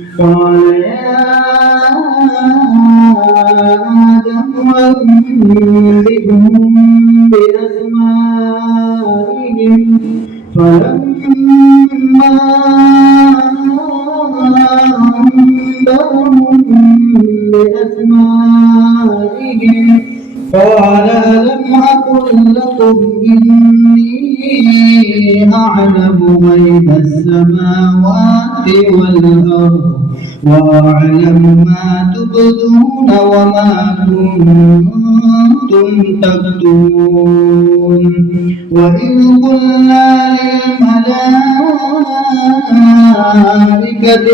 قال يا آدم أنبئهم بأسمائهم فلما أنبأهم بأسمائهم قال ألم أقل لكم إني أعلم غيب السماوات والأرض وأعلم ما تبدون وما كنتم تكتمون وإذ قلنا للملائكة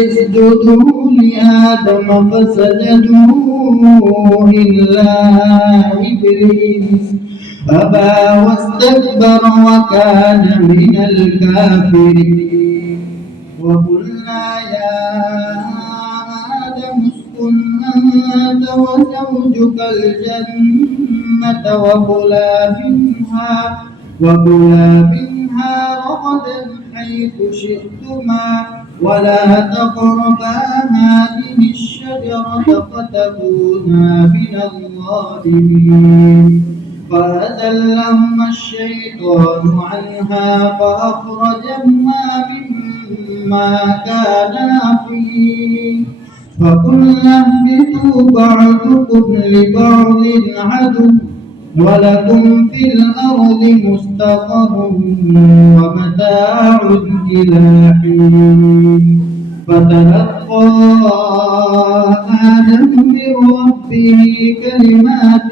اسجدوا لآدم فسجدوا إلا إبليس أبى واستكبر وكان من الكافرين وقلنا يا آدم اسكن أنت وزوجك الجنة وكلا منها رغدا حيث شئتما ولا تقربا هذه الشجرة فتكونا من الظالمين فأزلهما الشيطان عنها فأخرجهما مما كانا فيه فقلنا اهبطوا بعضكم لبعض عدو ولكم في الأرض مستقر ومتاع إلى حين فتلقى آدم من ربه كلمات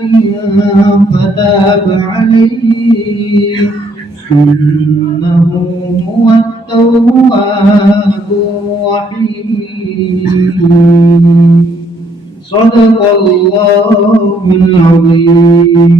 فتاب عليه إنه هو التواب الرحيم صدق الله العظيم.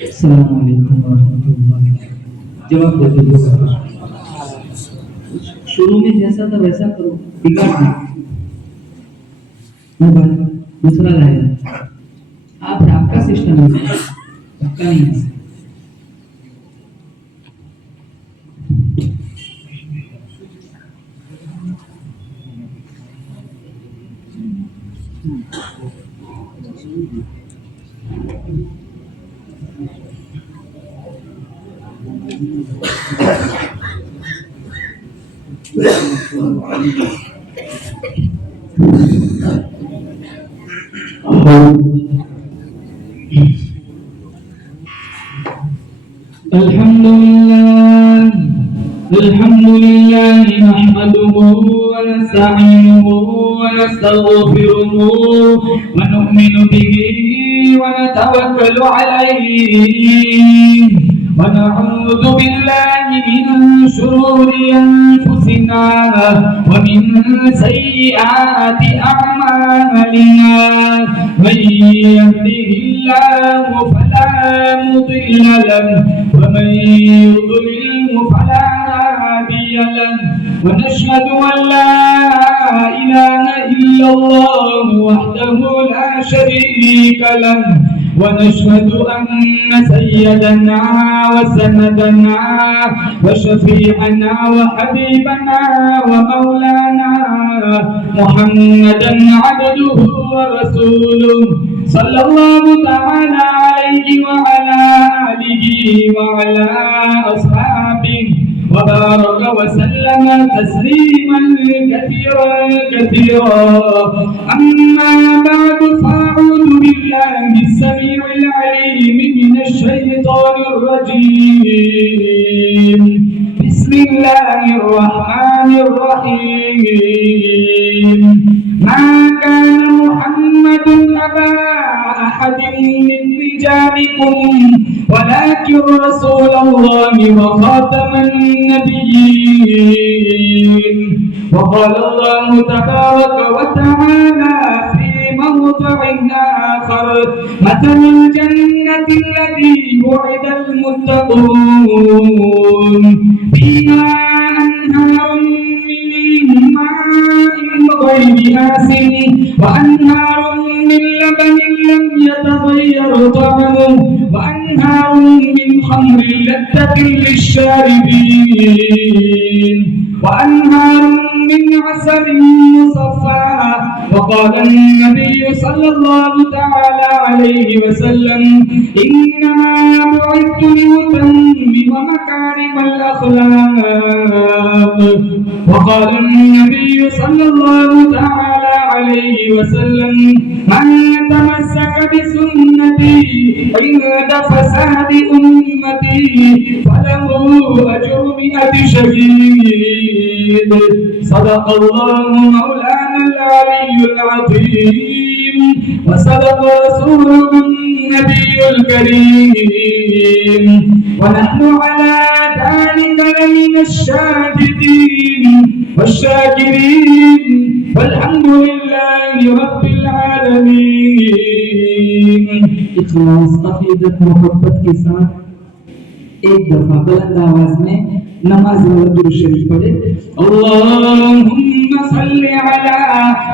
السلام علیکم ورحمۃ اللہ. جواب دے دو. شروع میں جیسا تھا ویسا کرو, بگاڑنا. دوسرا لائے آپ کا سسٹم ہے, آپ کا نہیں ہے. الحمد لله نحمده ونستعينه ونستغفره ونؤمن به ونتوكل عليه ونعوذ بالله من شرور أنفسنا ومن سيئات أعمالنا من يهده الله فلا مضل له ومن يضلل فلا هادي له ونشهد أن لا إله إلا الله وحده لا شريك له ونشهد أن سيدنا وسندنا وشفيعنا وحبيبنا ومولانا محمدا عبده ورسوله صلى الله تعالى عليه وعلى آله وعلى أصحابه وبارك وسلم تسليما كثيرا كثيرا. أما بعد فأعوذ بالله السميع العليم من الشيطان الرجيم. بسم الله الرحمن الرحيم. ما كان محمد أبا أحد من رجالكم ولكن رسول الله وخاتم النبيين. وقال الله تبارك وتعالى في موضع مثل الجنة التي وعد المتقون فيها أنهار من ماء غير آسن وأنهار من لبن لم يتغير طعمه وأنهار من خمر لذة للشاربين وأنهار من عسل مصفى. وقال النبي صلى الله تعالى عليه وسلم إنما بعثت لأتمم مكارم الأخلاق. وقال النبي صلى الله تعالى عليه وسلم من تمسك بسنتي عند فساد أمتي فله أجر 100 شهيد. صدق الله مولانا العلي العظيم وصدق رسوله النبي الكريم ونحن على ذلك لمن الشاهدين والشاكرين والحمد لله رب العالمین. اخلاص عقیدت محبت کے ساتھ ایک دفعہ بلند آواز میں نماز والا درود شریف پڑھے. اللهم صل على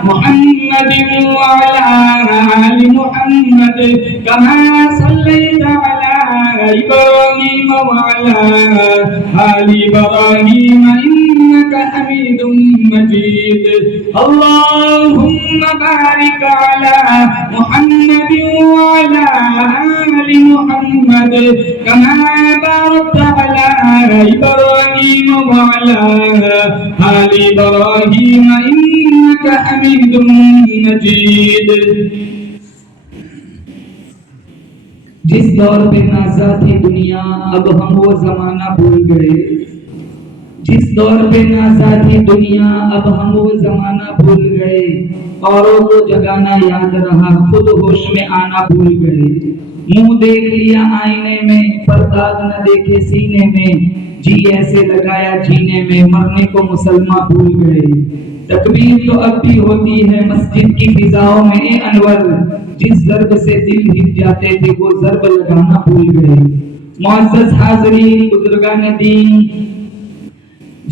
محمد وعلى آل محمد كما صليت على إبراهيم وعلى آل إبراهيم إنك حميد مجيد. اللهم بارك على محمد وعلى آل محمد كما باركت على إبراهيم وعلى آل إبراهيم إنك حميد مجيد. جس دور پہ نازا تھی دنیا اب ہم وہ زمانہ بھول گئے. جس دور پہ نازا تھی دنیا اب ہم وہ زمانہ بھول گئے. اوروں کو جگانا یاد رہا خود ہوش میں آنا بھول گئے. منہ دیکھ لیا آئینے میں پر داغ نہ دیکھے سینے میں. جی ایسے لگایا جینے میں مرنے کو مسلمان بھول گئے. تکبیر تو اب بھی ہوتی ہے مسجد کی فضاؤں میں اے انور. جس ضرب سے دل ہل جاتے تھے وہ ضرب لگانا بھول گئے. معزز حاضرین بزرگان دین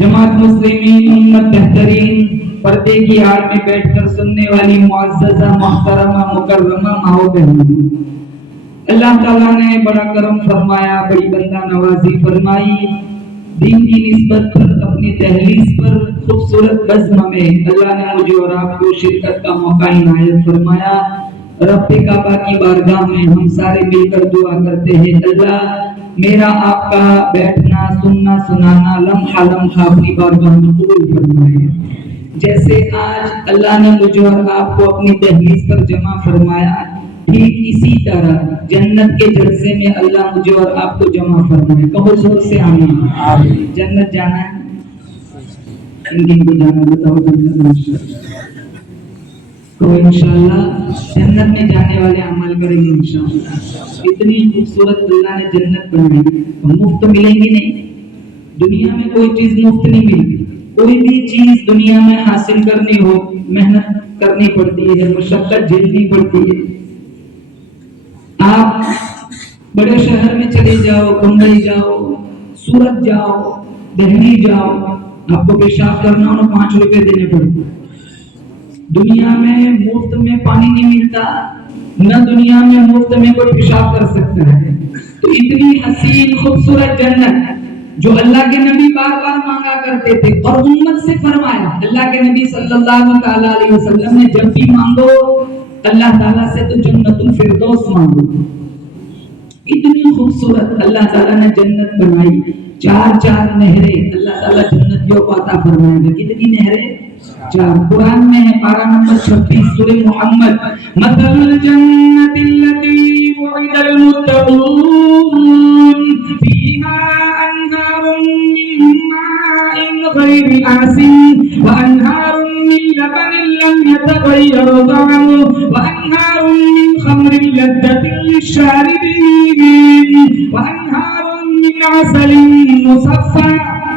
جماعت مسلمین امت بہترین پردے کی آڑ میں بیٹھ کر سننے والی معززہ محترمہ مکرمہ ماؤں بہنوں، اللہ تعالیٰ نے بڑا کرم فرمایا، بڑی بندہ نوازی فرمائی. دین کی نسبت پر اپنی دہلیز پر خوبصورت بزم میں اللہ نے مجھے اور آپ کو شرکت کا موقع عنایت فرمایا. رب کعبہ کی بارگاہ میں ہم سارے مل کر دعا کرتے ہیں، اللہ میرا آپ کا بیٹھنا سننا سنانا لمحہ لمحہ اپنی بارگاہ میں قبول فرمائے. جیسے آج اللہ نے مجھے اور آپ کو اپنی دہلیز پر جمع فرمایا، ٹھیک اسی طرح جنت کے جلسے میں اللہ مجھے اور آپ کو جمع فرمائے. کہو زور سے آمین. جنت جانا ہے؟ کن کو جانا بتاؤ. جنت تو انشاءاللہ جنت میں جانے والے عمل کریں گے انشاءاللہ. اتنی خوبصورت اللہ نے جنت بنائی، مفت ملیں گی نہیں. دنیا میں کوئی چیز مفت نہیں ملتی. کوئی بھی چیز دنیا میں حاصل کرنی ہو محنت کرنی پڑتی ہے، مشقت جھیلنی پڑتی ہے. آپ بڑے شہر میں چلے جاؤ، بمبئی جاؤ، سورت جاؤ، دہلی جاؤ، آپ کو پیشاب کرنا ہو 5 روپے دینے پڑتے. دنیا میں مفت میں پانی نہیں ملتا، نہ دنیا میں مفت میں کوئی پیشاب کر سکتا ہے. تو اتنی حسین خوبصورت جنت جو اللہ کے نبی بار بار مانگا کرتے تھے اور امت سے فرمایا، اللہ کے نبی صلی اللہ تعالی علیہ وسلم نے جب بھی مانگو اللہ تعالیٰ سے تو جنت الفردوس مانگو. اتنی خوبصورت اللہ تعالیٰ نے جنت بنائی. 4 نہریں اللہ تعالیٰ جنتیوں کو عطا فرمائے گا. کتنی نہریں؟ 4. قرآن میں ہے پارہ نمبر 36 سورہ محمد. مثل الجنة التي وعد المتقون فيها أنهار من ماء غير آسن وأنهار من لبن لم يتغير طعمه وأنهار من خمر لذة للشاربين وأنهار من عسل مصفى.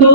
2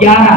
11।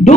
2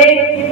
1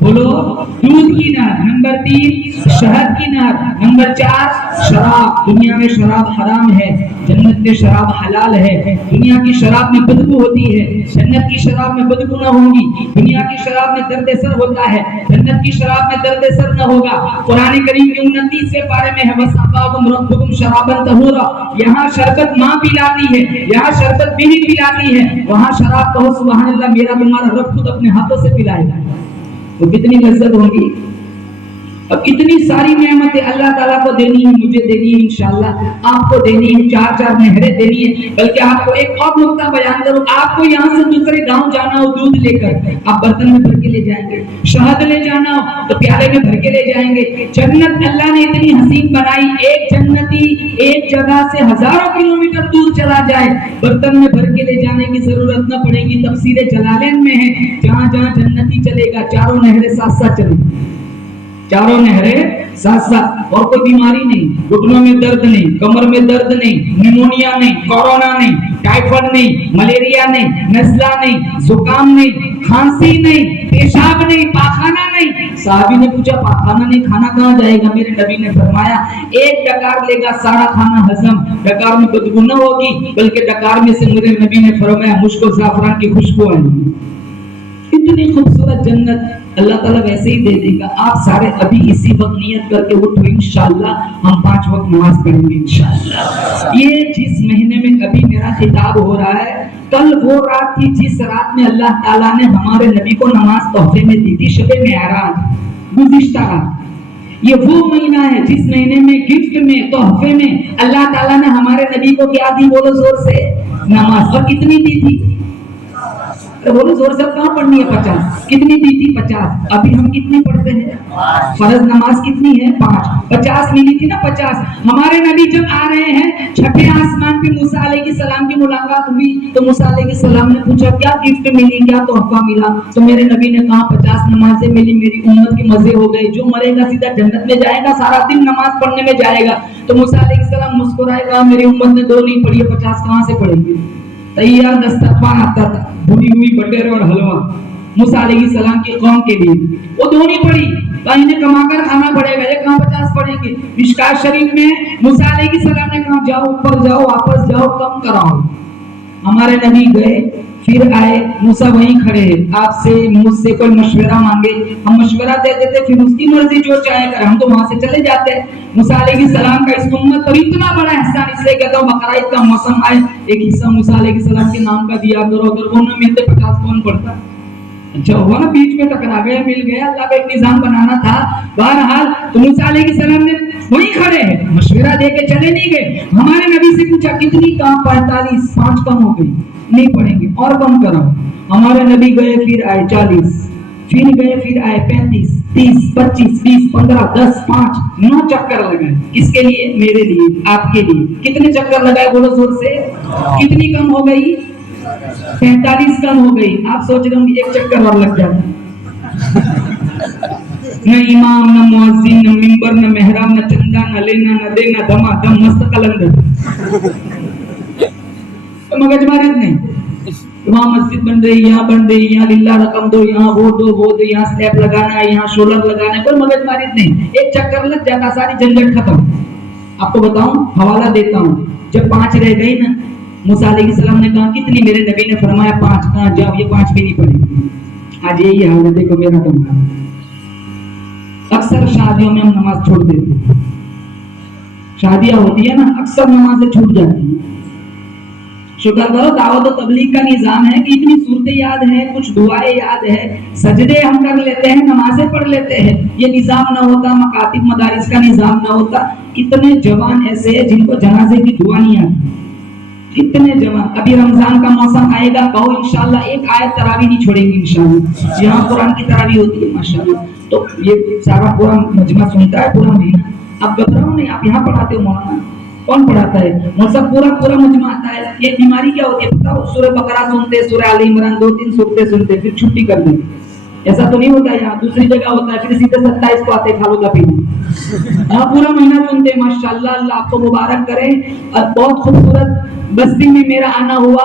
بولو دودھ کی نہر، نمبر 3 شہد کی نہر، نمبر 4 شراب. دنیا میں شراب حرام ہے، جنت میں شراب حلال ہے. دنیا کی شراب میں بدبو ہوتی ہے، جنت کی شراب میں بدبو نہ ہوگی. دنیا کی شراب میں درد سر ہوتا ہے، جنت کی شراب میں درد سر نہ ہوگا. قرآن کریم کے 29ویں پارے میں ہے وَسَقَاكُمْ رَبُّكُمْ شَرَابًا طَهُورًا. یہاں شربت ماں پلاتی ہے، یہاں شربت بیوی پلاتی ہے، وہاں شراب کہو سبحان اللہ میرا تمہارا رب خود اپنے ہاتھوں سے پلائے گا. تو کتنی لذت ہوگی. اب اتنی ساری نعمتیں اللہ تعالیٰ کو دینی ہے، مجھے دینی ہے، انشاءاللہ آپ کو دینی ہے. 4 نہریں دینی ہے. بلکہ آپ کو ایک اور نقطہ بیان کروں، آپ کو یہاں سے دوسرے گاؤں جانا ہو دودھ لے کر، آپ برتن میں بھر کے لے جائیں گے. شہد لے جانا ہو تو پیالے میں بھر کے لے جائیں گے. جنت اللہ نے اتنی حسین بنائی، ایک جنتی ایک جگہ سے ہزاروں کلومیٹر دور چلا جائے برتن میں بھر کے لے جانے کی ضرورت نہ پڑے گی. تفسیر جلالین میں ہے جہاں جہاں جنتی چلے گا چاروں نہریں ساتھ ساتھ چلیں گی، چاروں نہریں ساتھ ساتھ. اور کوئی بیماری نہیں، گھٹنوں میں درد نہیں، کمر میں درد نہیں، نیمونیا نہیں، کورونا نہیں، ٹائیفائڈ نہیں، ملیریا نہیں، نزلہ نہیں، زکام نہیں، کھانسی نہیں، پیشاب نہیں، پاخانہ نہیں. صحابی نے پوچھا پاخانہ نہیں، کھانا کہاں جائے گا؟ میرے نبی نے فرمایا ایک ڈکار لے گا سارا کھانا ہضم. ڈکار میں بدبو نہ ہوگی، بلکہ ڈکار میں سے میرے نبی نے فرمایا مشک و زعفران کی خوشبو آئے گی. اتنی خوبصورت جنت اللہ تعالیٰ ویسے ہی دے دے گا. آپ سارے ابھی اسی وقت نیت کر کے اٹھو، انشاءاللہ ہم 5 وقت نماز پڑھیں گے انشاءاللہ. یہ جس مہینے میں ابھی میرا خطاب ہو رہا ہے، کل وہ رات تھی جس رات میں اللہ تعالیٰ نے ہمارے نبی کو نماز تحفے میں دی تھی، شب معراج گزشتہ رات. یہ وہ مہینہ ہے جس مہینے میں گفٹ میں تحفے میں اللہ تعالیٰ نے ہمارے نبی کو کیا دی؟ بولو زور سے، نماز. اور کتنی دی تھی؟ بولو زور سے، کہاں پڑھنی ہے؟ 50. کتنی دی تھی؟ 50. ابھی ہم کتنی پڑھتے ہیں؟ فرض نماز کتنی ہے؟ 5. 50 ملی تھی نا. 50. ہمارے نبی جب آ رہے ہیں چھٹے آسمان پہ موسیٰ علیہ السلام کی ملاقات ہوئی تو موسیٰ علیہ السلام نے پوچھا کیا گفٹ ملی، کیا تحفہ ملا؟ تو میرے نبی نے کہا 50 نمازیں ملی، میری امت کے مزے ہو گئے. جو مرے گا سیدھا جنت میں جائے گا، سارا دن نماز پڑھنے میں جائے گا. تو موسیٰ علیہ السلام مسکرائے گا میری امت نے 2 نہیں پڑھی ہے، 50 کہاں سے پڑھیں گے؟ تیار دسترخوان آتا تھا، بھنی ہوئی بٹیر اور حلوہ موسیٰ علیہ السلام کی قوم کے لیے. وہ 2 نہیں پڑھی، انہیں کما کر کھانا پڑے گا، یہ کہاں 50 پڑھیں گے؟ مشکات شریف میں موسیٰ علیہ السلام نے کہا جاؤ اوپر جاؤ، واپس جاؤ، کم کراؤ. ہمارے نبی گئے، پھر آئے، موسیٰ وہیں کھڑے ہیں. آپ سے مجھ سے کوئی مشورہ مانگے، ہم مشورہ دیتے تھے، پھر اس کی مرضی جو چاہے کر، ہم تو وہاں سے چلے جاتے. موسیٰ علیہ السلام کا اس امت پر اتنا بڑا احسان، اس لیے کہتا ہوں بقرعید کا موسم آئے ایک حصہ موسیٰ علیہ السلام کے نام کا دیا کرو. اگر وہ نہ ملتے 50 کون پڑھتا؟ اچھا ہوا نا بیچ میں ٹکرا گئے، مل گیا، اللہ کا ایک نظام بنانا تھا. بہرحال تو موسیٰ علیہ السلام نے وہیں کھڑے ہیں، مشورہ دے کے چلے نہیں گئے. ہمارے نبی سے پوچھا کتنی کام؟ 45. 5 کم ہو گئی، نہیں پڑھیں گے، اور کم کراؤ. ہمارے نبی گئے، پھر آئے 40، پھر گئے، پھر آئے 35، 30، 25، 20، 15، 10، 5، 9 چکر لگائے. کس کے لیے؟ میرے لیے، آپ کے لیے. کتنے چکر لگائے؟ بولو زور سے. کتنی کم ہو گئی؟ 45 کم ہو گئی. آپ سوچ رہے ہوں گے ایک چکر اور لگ جاتا. نہ امام، نہ مؤذن، نہ منبر، نہ محراب، نہ چندہ، نہ لینا، نہ دینا، دما دم مست قلندر. مگج مارد نہیں. وہاں مسجد بن رہی، یہاں بن رہی، یہاں للہ رقم دو، یہاں وہ دو، وہ دو، یہاں سلیب لگانا ہے، یہاں شولر لگانا ہے، کوئی مگج مارد نہیں. ایک چکر لگ جاتا، ساری جھنجھٹ ختم. آپ کو بتاؤں، حوالہ دیتا ہوں. جب 5 رہ گئی نا، موسیٰ علیہ السلام نے کہا کتنی؟ میرے نبی نے فرمایا 5. کہاں جاؤ، یہ 5 بھی نہیں پڑھی. آج یہی حال ہے، دیکھو میرا کمال. اکثر شادیوں میں ہم نماز چھوڑ دیتے ہیں. شادیاں ہوتی ہے نا، اکثر نمازیں چھوٹ جاتی ہیں. شکر کرو دعوت و تبلیغ کا نظام ہے کہ اتنی صورتیں یاد ہیں، کچھ دعائیں یاد ہے، سجدے ہم کر لیتے ہیں، نمازیں پڑھ لیتے ہیں. یہ نظام نہ ہوتا، مکاتب مدارس کا نظام نہ ہوتا، کتنے جوان ایسے ہیں جن کو جنازے کی دعا نہیں آتی. کتنے جوان. ابھی رمضان کا موسم آئے گا، کہو انشاءاللہ ایک آیت تراویح نہیں چھوڑیں گے انشاءاللہ. یہاں قرآن کی تراویح ہوتی ہے ماشاءاللہ. تو یہ سارا پورا مجمع سنتا ہے پورا مہینہ. آپ گھبراؤ نہیں، آپ یہاں پڑھاتے ہو مولانا. کون پڑھاتا ہے؟ مطلب پورا مجمع آتا ہے. یہ بیماری کیا ہوتی ہے بتاؤ؟ سورہ بقرہ سنتے، سورہ آل عمران 2-3 سورتیں سنتے، پھر چھٹی کر دیں. ایسا تو نہیں ہوتا. یہاں دوسری جگہ ہوتا ہے، پھر سیدھے 27 کو آتے فالودہ پینے. ہاں پورا مہینہ سنتے ہیں ماشاءاللہ. اللہ آپ کو مبارک کرے. اور بہت خوبصورت بستی میں میرا آنا ہوا.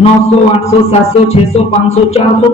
900 800 700 600 500 400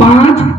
5।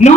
9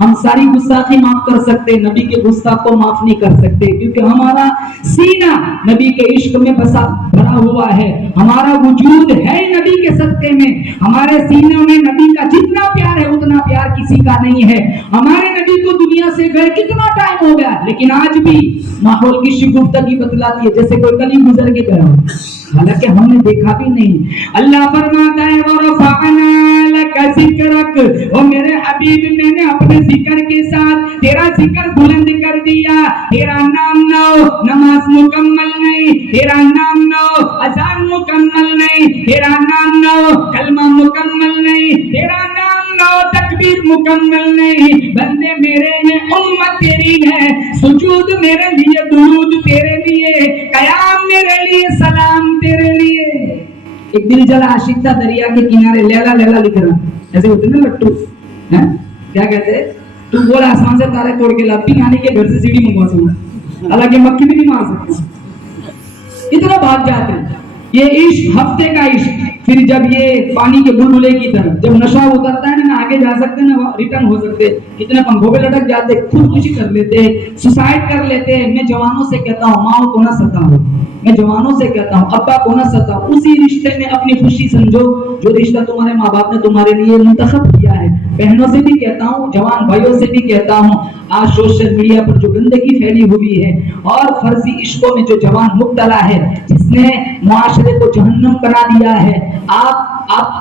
ہم ساری گستاخی معاف کر سکتے، نبی کے گستاخ کو معاف نہیں کر سکتے، کیونکہ ہمارا سینہ نبی کے عشق میں بھرا ہوا ہے. ہمارا وجود ہے نبی کے صدقے میں. ہمارے سینوں میں نبی کا جتنا پیار ہے اتنا پیار کسی کا نہیں ہے. ہمارے نبی کو دنیا سے گئے کتنا ٹائم ہو گیا، لیکن آج بھی ماحول کی شگفتگی بتلاتی ہے جیسے کوئی کل ہی گزر کے گیا ہو، حالانکہ ہم نے دیکھا بھی نہیں. اللہ فرماتا ہے وَرَفَعْنَا لَكَ ذِكْرَكَ، او میرے حبیب میں نے اپنے ذکر کے ساتھ تیرا ذکر بلند کر دیا. تیرا نام نہ ہو نماز مکمل نہیں، تیرا نام نہ ہو اذان مکمل نہیں، تیرا نام نہ ہو کلمہ مکمل نہیں، تیرا نام نہ ہو تکبیر مکمل نہیں. بندے میرے ہیں، امت تیری ہے، سجود میرے لیے، درود تیرے لیے، قیام میرے لیے، سلام تیرے لیے. ایک دل جلا عاشق تھا دریا کے کنارے، لیلا لیلا لکھ رہا، ایسے ہوتے نا لٹو، کیا کہتے ہیں، تو بولا آسمان سے تارے توڑ کے لا، پنگانے کے گھر سے سیڑھی منگوا سکتا، حالانکہ مکھی بھی نہیں مار سکتا، اتنا بھاگ جاتے. یہ عشق ہفتے کا عشق. پھر جب یہ پانی کے بلبلے کی طرح جب نشہ اترتا ہے نہ آگے جا سکتے نہ ریٹرن ہو سکتے، کتنے پنکھوں پہ لٹک جاتے، خودکشی کر لیتے، سوسائڈ کر لیتے. میں جوانوں سے کہتا ہوں ماں کو نہ ستاؤ، میں جوانوں سے کہتا ہوں ابا کو نہ ستاؤ. اسی رشتے میں اپنی خوشی سمجھو جو رشتہ تمہارے ماں باپ نے تمہارے لیے منتخب کیا ہے. بہنوں سے بھی کہتا ہوں، جوان بھائیوں سے بھی کہتا ہوں، آج سوشل میڈیا پر جو گندگی پھیلی ہوئی ہے اور فرضی عشقوں میں جو جوان مبتلا ہے، جس نے معاشرے کو جہنم بنا دیا ہے، آپ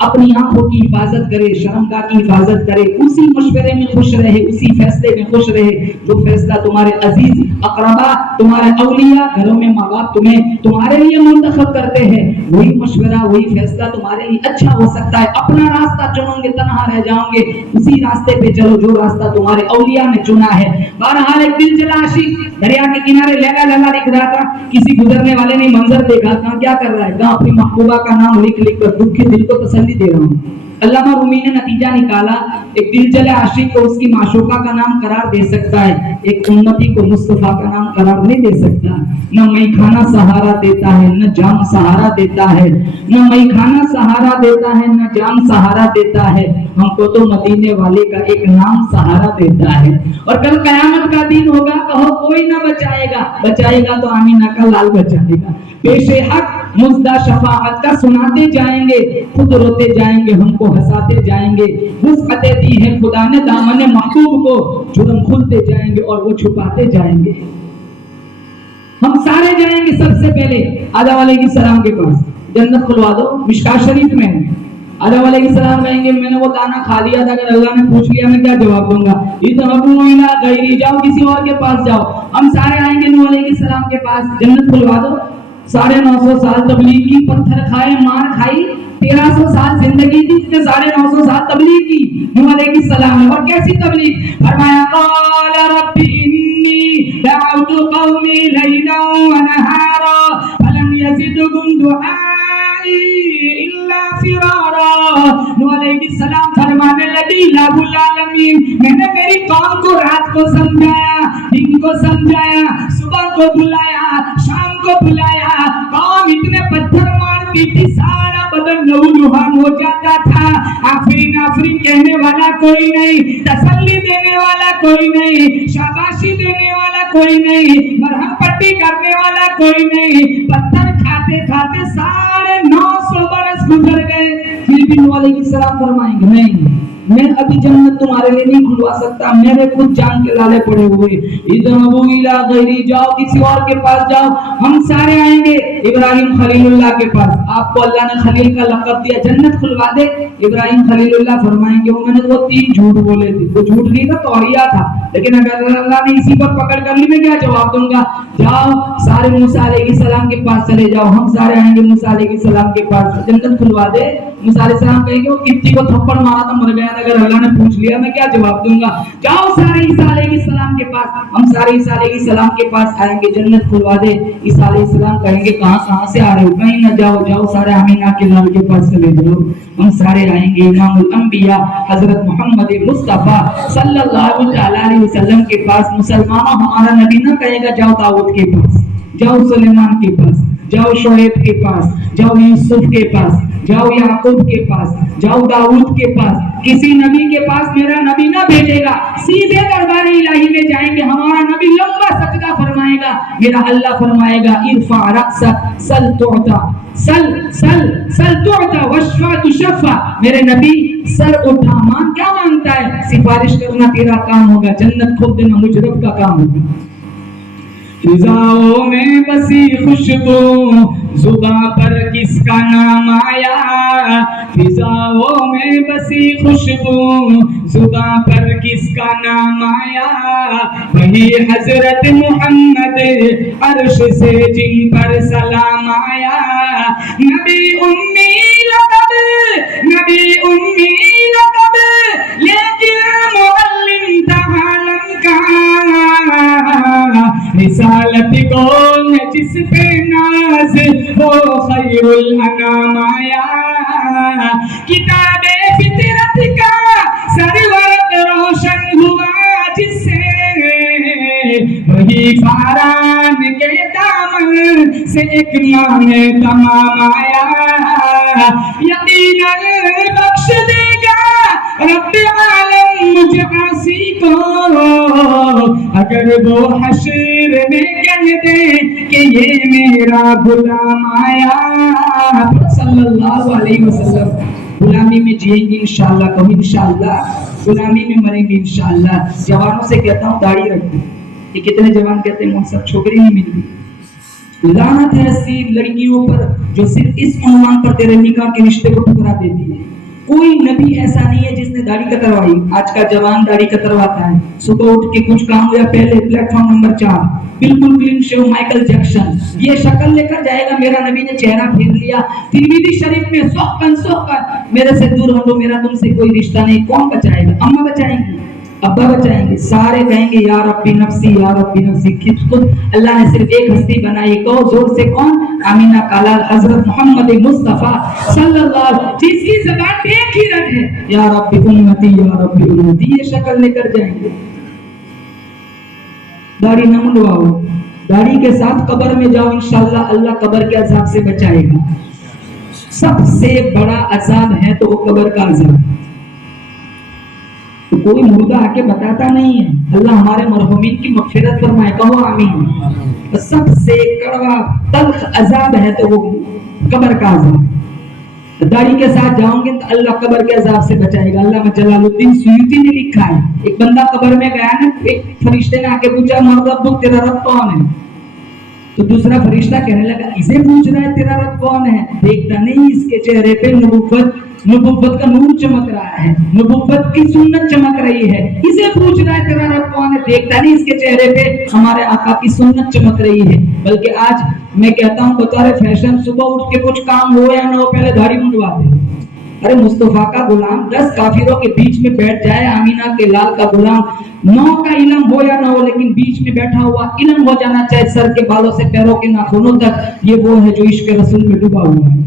اپنی آنکھوں کی حفاظت کرے، شرمگاہ کی حفاظت کرے، اسی مشورے میں خوش رہے، اسی فیصلے میں خوش رہے جو فیصلہ تمہارے عزیز اقربا، تمہارے اولیاء، گھروں میں ماں باپ تمہارے لیے منتخب کرتے ہیں. وہی مشورہ، وہی فیصلہ تمہارے لیے اچھا ہو سکتا ہے. اپنا راستہ چنو گے تنہا رہ جاؤ گے، اسی راستے پہ چلو جو راستہ تمہارے اولیاء نے چنا ہے. بہرحال ایک دل جلا عاشق دریا کے کنارے لیلا لیلا لکھ رہا تھا. کسی گزرنے والے نے منظر دیکھا، کہاں کیا کر رہا ہے، کہاں اپنی محبوبہ کا نام لکھ لکھ کر دکھ کے دل کو تسلی دے رہا ہوں. علامہ رومی نے نتیجہ نکالا، ایک دل جلے عاشق کو اس کی معشوقہ کا نام قرار دے سکتا ہے، ایک امتی کو مصطفیٰ کا نام قرار نہیں دے سکتا. نہ مئی کھانا سہارا دیتا ہے، نہ جام سہارا دیتا ہے، نہ مئی کھانا سہارا دیتا ہے، نہ جام سہارا دیتا ہے. ہم کو تو مدینے والے کا ایک نام سہارا دیتا ہے. اور کل قیامت کا دن ہوگا، کہو کوئی نہ بچائے گا، بچائے گا تو آمینہ کا لال بچائے گا. پیش حق مزدہ شفاعت کا سناتے جائیں گے، خود روتے جائیں گے، ہم کو ہنساتے جائیں گے. وسعتیں دی ہے خدا نے دامن محبوب کو، جرم کھلتے جائیں گے اور وہ چھپاتے جائیں گے. ہم سارے جائیں گے سب سے پہلے آدم علیہ السلام کے پاس. جنت کھلوا دو، مشکاۃ شریف میں آدم علیہ السلام کہیں گے میں نے وہ دانا کھا لیا تھا، اگر اللہ نے پوچھ لیا میں کیا جواب دوں گا؟ اذهبوا الى غیری، جاؤ کسی اور کے پاس جاؤ. ہم سارے آئیں گے نوح علیہ السلام کے پاس. جنت کھلوا دو. 950 سال تبلیغ کی، پتھر کھائے، مار کھائی، 1300 سال زندگی تھی، اس نے 950 سال تبلیغ کی نوح علیہ السلام نے. اور کیسی تبلیغ؟ فرمایا قال رب انی دعوت قومی لیلا ونہارا فلم یزدہم دعائی الا فرارا. نوح علیہ السلام فرمانے لگی الہ العالمین، میں نے میری قوم کو رات کو سمجھایا، دن کو سمجھایا، صبح کو بلایا، شام کو بلایا، قوم اتنے پتھر مارتی تھی سارا بدن لہولہان ہو جاتا تھا. آفرین آفرین کہنے والا کوئی نہیں، تسلی دینے والا کوئی نہیں، شاباشی دینے والا کوئی نہیں، مرہم پٹی کرنے والا کوئی نہیں. پتھر کھاتے کھاتے 950 برس گزر گئے. پھر بھی نوح علیہ السلام فرمائیں گے نہیں، میں ابھی جنت تمہارے لیے نہیں کھلوا سکتا، میرے خود جان کے لالے پڑے ہوئے. اذهبوا الى غیری، جاؤ کسی اور کے پاس جاؤ. ہم سارے آئیں گے ابراہیم خلیل اللہ کے پاس. آپ کو اللہ نے خلیل کا لقب دیا، جنت کھلوا دے. ابراہیم خلیل اللہ فرمائیں گے وہ میں نے وہ 3 جھوٹ بولے تھے، وہ جھوٹ نہیں تھا توعیہ تھا، لیکن اگر اللہ نے اسی پر پکڑ کر لی میں کیا جواب دوں گا؟ جاؤ سارے موسیٰ علیہ السلام کے پاس چلے جاؤ. ہم سارے آئیں گے موسیٰ علیہ السلام کے پاس. جنت کھلوا دے. موسیٰ علیہ السلام کہیں گے وہ کتنی کو تھپڑ مارا تھا مر گیا تھا، اگر اللہ نے پوچھ لیا میں کیا جواب دوں گا؟ جاؤ سارے عیسیٰ علیہ السلام کے پاس. ہم سارے عیسیٰ علیہ السلام کے پاس آئیں گے. جنت کھلوا دے. عیسیٰ علیہ السلام کہیں گے کہاں سے آ رہے ہو؟ کہیں نہ جاؤ، جاؤ سارے آمینہ کے لال کے پاس چلے جاؤ. ہم سارے آئیں گے امام الانبیاء حضرت محمد مصطفیٰ صلی اللہ علیہ وسلم کے پاس. مسلمانوں ہمارا نبی نہ کہے گا جاؤ داؤد کے پاس، جاؤ سلیمان کے پاس، جاؤ شعیب کے پاس، جاؤ یوسف کے پاس، جاؤ یعقوب کے پاس، جاؤ داؤد کے پاس، کسی نبی کے پاس میرا نبی نہ بھیجے گا، سیدھے دربار الہی میں جائیں گے، ہمارا نبی لمبا سجدہ فرمائے گا، میرا اللہ فرمائے گا ارفع رأسک سل تعطا، سل سل سل تعطا واشفع تشفع، میرے نبی سر اٹھا، مانگ، کیا مانگتا ہے؟ سفارش کرنا تیرا کام ہوگا، جنت کھول دینا مجرب کا کام ہوگا۔ فضاؤں میں بسی خوشبو زباں پر کس کا نام آیا، فضاؤں میں بسی خوشبو زباں پر کس کا نام آیا، وہی حضرت محمد عرش سے جن پر سلام آیا، نبی امی لقب، نبی امی لقب، لیکن معلم تھا عالم کا، رسالت کون ہے جس پہ ناز وہ خیر الانام آیا، کتاب فطرت کا سرورق روشن ہوا جس سے، وہی فاران کے دامن سے ایک نام تمام آیا، یقیناً بخش دے گا رب عالم مجھ عاصی کو، اگر وہ حشر میں کہہ دے کہ یہ میرا غلام آیا، صلی اللہ علیہ وسلم۔ غلامی میں جئیں گے انشاءاللہ، کبھی انشاءاللہ غلامی میں مریں گے انشاءاللہ۔ جوانوں سے کہتا ہوں داڑھی رکھو، یہ کتنے جوان کہتے ہیں سب چھوکری نہیں ملتی، لعنت ہے ایسی لڑکیوں پر جو صرف اس عنوان پر تیرے نکاح کے رشتے کو ٹھکرا دیتی ہے۔ کوئی نبی ایسا نہیں ہے جس نے داڑھی کتروائی، آج کا جوان داڑھی کترواتا ہے، صبح اٹھ کے کچھ کام ہوا پہلے پلیٹ فارم نمبر 4 بالکل کلین شیو مائیکل جیکسن، یہ شکل لے کر جائے گا، میرا نبی نے چہرہ پھیر لیا، ترمذی شریف میں سوکن میرے سے دور ہو، میرا تم سے کوئی رشتہ نہیں، کون بچائے گا؟ اماں بچائیں گی، ابا بچائیں گے، سارے کہیں گے یا ربی نفسی یا ربی نفسی، خود اللہ نے صرف ایک ہستی بنائی، کہو زور سے کون؟ آمینہ کالا حضرت محمد مصطفیٰ صلی اللہ علیہ وسلم، جس کی زبان پہ ایک ہی رٹ ہے یا ربی امتی یا ربی امتی، یہ شکل لے کر جائیں گے۔ داڑھی نہ منڈواؤ، داڑھی کے ساتھ قبر میں جاؤ انشاءاللہ، اللہ قبر کے عذاب سے بچائے گا۔ سب سے بڑا عذاب ہے تو وہ قبر کا عذاب، تو کوئی مردہ آ کے بتاتا نہیں ہے، اللہ ہمارے مرحومین کی مغفرت فرمائے، کہو آمین۔ سب سے کڑوا تلخ عذاب ہے تو وہ قبر کا عذاب، داڑھی کے ساتھ جاؤں گے تو اللہ قبر کے عذاب سے بچائے گا۔ علامہ جلال الدین سیوطی نے لکھا ہے، ایک بندہ قبر میں گیا نا، ایک فرشتے نے آ کے پوچھا من ربک، تیرا رب کون ہے؟ تو دوسرا فرشتہ کہنے لگا اسے پوچھ رہا ہے تیرا رب کون ہے؟ دیکھتا نہیں اس کے چہرے پہ نبوت کا نور چمک رہا ہے، نبوت کی سنت چمک رہی ہے، اسے پوچھ رہا ہے تیرا رب کون ہے، دیکھتا نہیں اس کے چہرے پہ ہمارے آقا کی سنت چمک رہی ہے۔ بلکہ آج میں کہتا ہوں بطور فیشن، صبح اٹھ کے کچھ کام ہو یا نہ ہو پہلے داڑھی منڈوا دے۔ ارے مصطفیٰ کا غلام 10 کافروں کے بیچ میں بیٹھ جائے، آمینہ کے لال کا غلام 9 کا علم ہو یا نہ ہو، لیکن بیچ میں بیٹھا ہوا علم ہو جانا چاہے سر کے بالوں سے پیروں کے ناخنوں تک، یہ وہ ہے جو عشق رسول میں ڈوبا ہوا ہے۔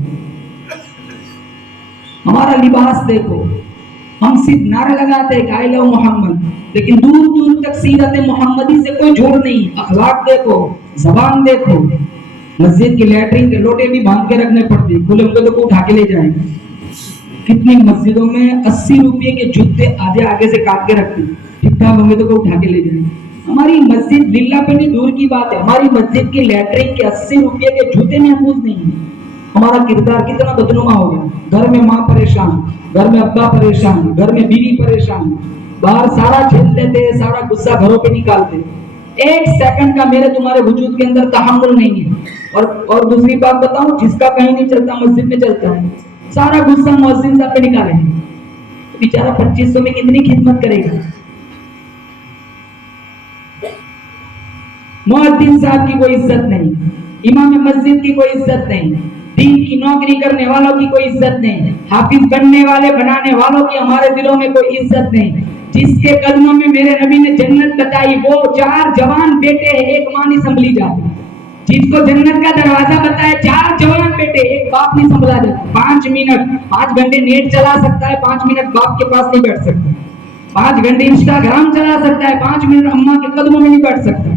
ہمارا لباس دیکھو، ہم صرف نعرے لگاتے ہیں کہ آئی لو محمد، لیکن دور دور تک سیرت محمدی سے کوئی جوڑ نہیں۔ اخلاق دیکھو، زبان دیکھو، مسجد کی لیٹرین کے لوٹے بھی باندھ کے رکھنے پڑتے، کھلے ہوئے تو کوئی اٹھا کے لے جائیں گے۔ کتنی مسجدوں میں 80 روپے کے جوتے آدھے آگے سے کاٹ کے رکھتے، ٹھیک ٹھاک ہوں گے تو کوئی اٹھا کے لے جائیں گے۔ ہماری مسجد للہ پہ نہیں، دور کی بات ہے، ہماری مسجد کی لیٹرین کے 80 روپے کے جوتے محفوظ نہیں ہیں۔ ہمارا کردار کتنا بدنما ہو گیا، گھر میں ماں پریشان، گھر میں ابا پریشان، گھر میں بیوی پریشان، باہر سارا جھیل لیتے، سارا غصہ گھروں پہ نکالتے، ایک سیکنڈ کا میرے تمہارے وجود کے اندر تحمل نہیں ہے۔ اور دوسری بات بتاؤں، جس کا کہیں نہیں چلتا مسجد میں چلتا ہے، سارا غصہ مؤذن صاحب پہ نکالیں گے، بیچارہ 2500 میں کتنی خدمت کرے گا۔ مؤذن صاحب کی کوئی عزت نہیں، امام مسجد کی کوئی عزت نہیں، دین کی نوکری کرنے والوں کی کوئی عزت نہیں، حافظ بننے والے بنانے والوں کی ہمارے دلوں میں کوئی عزت نہیں۔ جس کے قدموں میں میرے نبی نے جنت بتائی، وہ 4 جوان بیٹے ہیں، ایک ماں نہیں سنبھلی جاتی۔ جس کو جنت کا دروازہ بتایا، 4 جوان بیٹے، ایک باپ نہیں سنبھلا جاتا۔ 5 منٹ 5 گھنٹے نیٹ چلا سکتا ہے، 5 منٹ باپ کے پاس نہیں بیٹھ سکتا۔ 5 گھنٹے انسٹاگرام چلا سکتا ہے، 5 منٹ اماں کے قدموں میں نہیں بیٹھ سکتا۔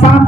7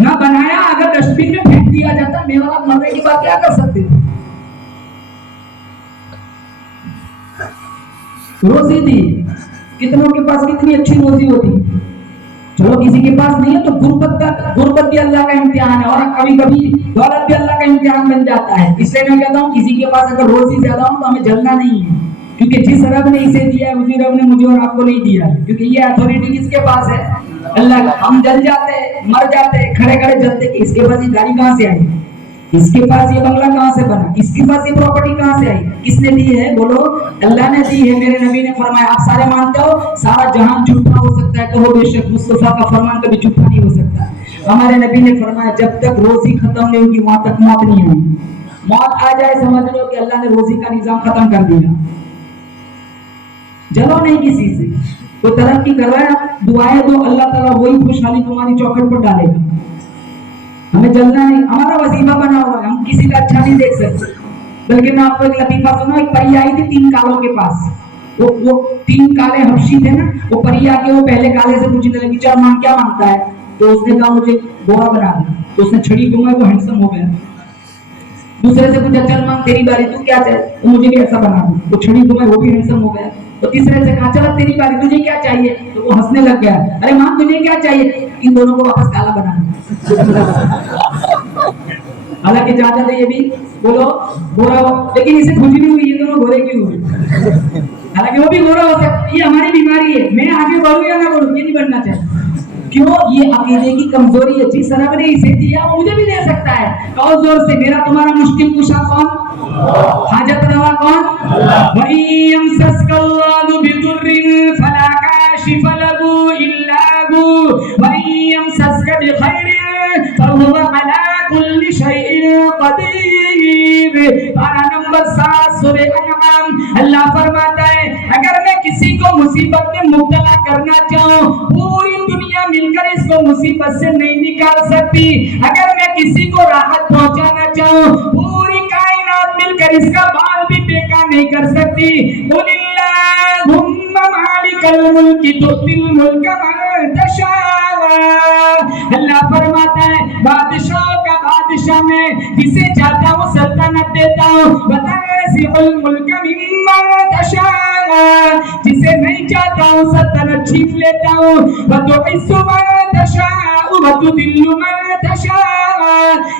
نہ بنایا، اگر ڈسٹ بن میں پھینک دیا جاتا میرے آپ مرنے کی بات کیا کر سکتے ہو؟ روزی دی، کتنوں کے پاس کتنی اچھی روزی ہوتی، چلو کسی کے پاس نہیں ہے تو غربت بھی اللہ کا امتحان ہے، اور کبھی کبھی دولت بھی اللہ کا امتحان بن جاتا ہے۔ اس لیے میں کہتا ہوں کسی کے پاس اگر روزی زیادہ ہو تو ہمیں جلنا نہیں ہے، کیونکہ جس رب نے اسے دیا ہے اسی رب نے مجھے اور آپ کو نہیں دیا، کیونکہ یہ اتھارٹی کس کے پاس ہے؟ اللہ کا۔ ہم جل جاتے مر جاتے کھڑے کھڑے جلتے کہ اس کے پاس یہ گاڑی کہاں سے آئی، اس کے پاس یہ بنگلہ کہاں سے بنا، اس کے پاس یہ پراپرٹی کہاں سے آئی، کس نے دی ہے؟ بولو اللہ نے دی ہے۔ میرے نبی نے فرمایا، آپ سارے مانتے ہو سارا جہان جھوٹا ہو سکتا ہے، کہو بے شک مصطفیٰ کا فرمان کبھی جھوٹا نہیں ہو سکتا۔ ہمارے نبی نے فرمایا جب تک روزی ختم نہیں ہوگی وہاں تک موت نہیں آئی۔ موت آ جائے سمجھ لو کہ اللہ نے روزی کا نظام ختم کر دیا۔ جلو نہیں کسی سے، کوئی ترقی کر رہا ہے دعائیں دو، اللہ تعالیٰ وہی خوشحالی تمہاری چوکھٹ پر ڈالے گا۔ ہمیں جلنا نہیں، ہمارا وظیفہ بنا ہوا ہے، ہم کسی کا اچھا نہیں دیکھ سکتے۔ بلکہ میں آپ کو ایک لطیفہ سنا، ایک پری آئی تھی 3 کالوں کے پاس، وہ 3 کالے حبشی تھے نا، وہ پری آ کے وہ پہلے کالے سے پوچھنے لگی چل ماں کیا مانگتا ہے؟ تو اس نے کہا مجھے گورا بنا دے، تو اس نے چھڑی گھمائی، وہ ہینڈسم ہو گیا۔ دوسرے سے پوچھا چل ماں تیری باری، تو کیا چاہے؟ تو مجھے بھی ایسا بنا دے، وہ چھڑی گھمائی، وہ بھی ہینڈسم ہو گیا۔ تو تیسرے سے کہا چل تیری باری، تجھے کیا چاہیے؟ تو وہ ہنسنے لگ گیا، ارے ماں تجھے کیا چاہیے؟ ان دونوں کو واپس کالا بنا دے۔ حالانکہ چاہتا تھا یہ بھی بولو گورا ہو، لیکن اسے خوشی نہیں ہوئی یہ دونوں گورے کیوں ہوئے، حالانکہ وہ بھی گورا ہو سکتا۔ یہ ہماری بیماری ہے، میں آگے بڑھوں یا نہ بڑھوں یہ نہیں بڑھنا چاہیے، کیوں؟ یہ عقیدے کی کمزوری ہے۔ جس رب نے اسے دیا وہ مجھے بھی دے سکتا ہے۔ کہو زور سے، میرا تمہارا مشکل کشا کون؟ حاجت روا کون؟ وَإِن يَمْسَسْكَ اللَّهُ بِضُرٍّ فَلَا كَاشِفَ لَهُ إِلَّا هُوَ وَإِن يَمْسَسْكَ بِخَيْرٍ فَهُوَ عَلَى كُلِّ شَيْءٍ قَدِيرٌ۔ پارہ نمبر 7 سورہ انعام، اللہ فرماتا ہے اگر میں کسی کو مصیبت میں مبتلا کرنا چاہوں پوری دنیا مل کر اس کو مصیبت سے نہیں نکال سکتی، اگر میں کسی کو راحت پہنچانا چاہوں پوری کائنات مل کر اس کا بال بھی ٹیکا نہیں کر سکتی۔ قُلِ اللَّهُمَّ مَالِكَ الْمُلْكِ تُؤْتِي الْمُلْكَ مَن تَشَاءُ۔ اللہ فرماتا ہے بادشاہوں کا بادشاہ میں جسے چاہتا ہوں سلطنت دیتا ہوں، وَتَنزِعُ الْمُلْكَ مِمَّن تَشَاءُ، جسے نہیں چاہتا ہوں سلطنت چھین لیتا ہوں، وَتُعِزُّ مَن تَشَاءُ وَتُذِلُّ مَن تَشَاءُ،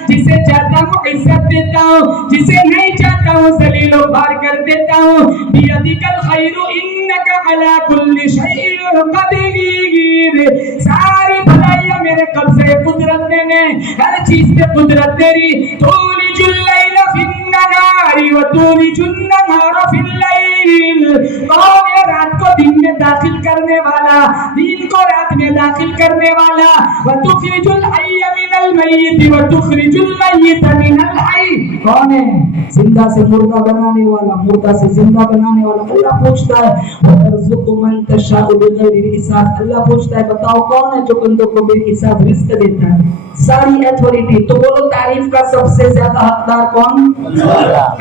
جسے چاہتا ہوں عزت دیتا ہوں، جسے نہیں چاہتا ہوں ذلیل و خوار کر دیتا ہوں۔ بِیَدِکَ الْخَیْرُ إِنَّکَ عَلیٰ کُلِّ شَیْءٍ قَدِیرٌ، ساری بھلائیاں میرے قبضے قدرت میں، ہر چیز پہ قدرت تیری۔ تولج اللیل فی النہار وتولج النہار فی اللیل، کون ہے رات کو دن میں داخل کرنے والا، دن کو رات میں داخل کرنے والا؟ وتخرج الحی من المیت وتخرج المیت من الحی، کون ہے؟ زندہ سے مردہ بنانے والا، مردہ سے زندہ بنانے والا۔ اللہ پوچھتا ہے وَتَرْزُقُ مَن تَشَاءُ بِغَیْرِ حساب، اللہ پوچھتا ہے بتاؤ کون ہے جو بندوں کو بے حساب رزق دیتا ہے؟ ساری اتھارٹی، تو بولو تعریف کا سب سے زیادہ حقدار کون؟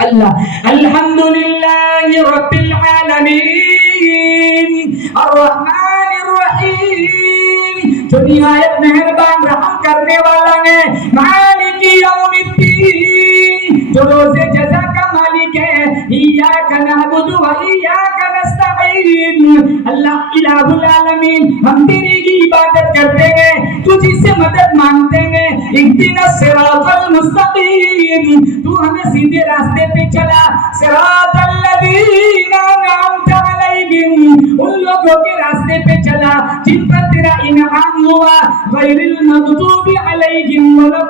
اللہ۔ الحمدللہ رب العالمین الرحمن الرحیم، جو نہایت مہربان رحم کرنے والا ہے، مالک یوم الدین، جو روز جزا کا مالک ہے، ایاک نعبد و ایاک نستعین، اللہ الہ العالمین ہم تیری کی عبادت کرتے ہیں، تجھی سے مدد مانگتے ہیں۔ اهدنا الصراط المستقیم، تو ہمیں سیدھے راستے پہ چلا۔ صراط الذین انعمت علیہم، ان لوگوں کے راستے پہ چلا جن پر تیرا انعام ہوا، غیر المغضوب علیہم ولا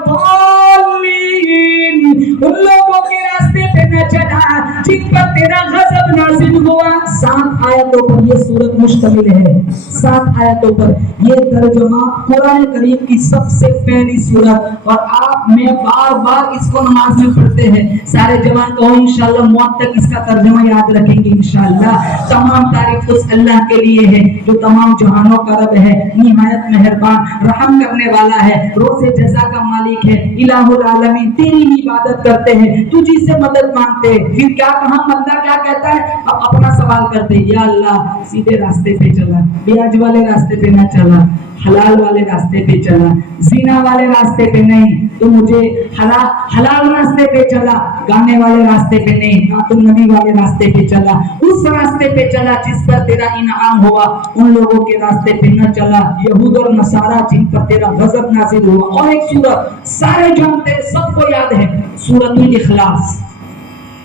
الضالین، ان لوگوں کے راستے پہ نہ چلا جن پر تیرا غضب نازل ہوا۔ 7 آیتوں پر یہ سورت مشتمل ہے، 7 آیتوں پر۔ یہ ترجمہ قرآن کریم کی سب سے پہلی سورت، اور آپ میں بار بار اس کو نماز میں پڑھتے ہیں۔ سارے جوان کہو انشاءاللہ موت تک اس کا ترجمہ یاد رکھیں گے انشاءاللہ۔ تمام تعریف اس اللہ کے لیے ہے جو تمام جہانوں کا رب ہے، نہایت مہربان رحم کرنے والا ہے، روز جزا کا مالک ہے، الہ العالمین، تیری عبادت کرتے ہیں، تجھی سے مدد مانگتے ہیں۔ پھر کیا کہا بندہ کیا کہتا ہے؟ اب اپنا سوال کرتے ہیں، یا اللہ سیدھے راستے پہ چلا، بیاج والے راستے پہ نہ چلا، حلال والے راستے پہ چلا، زنا والے راستے پہ نہیں، تو مجھے حلال راستے پہ چلا، گانے والے راستے پہ نہیں، ناتن نبی والے راستے پہ چلا، اس راستے پہ چلا جس پر تیرا انعام ہوا، ان لوگوں کے راستے پہ نہ چلا، یہود اور نصارہ جن پر تیرا غضب نازل ہوا۔ اور ایک سورت سارے جانتے ہیں، سب کو یاد ہے، سورۃ الاخلاص۔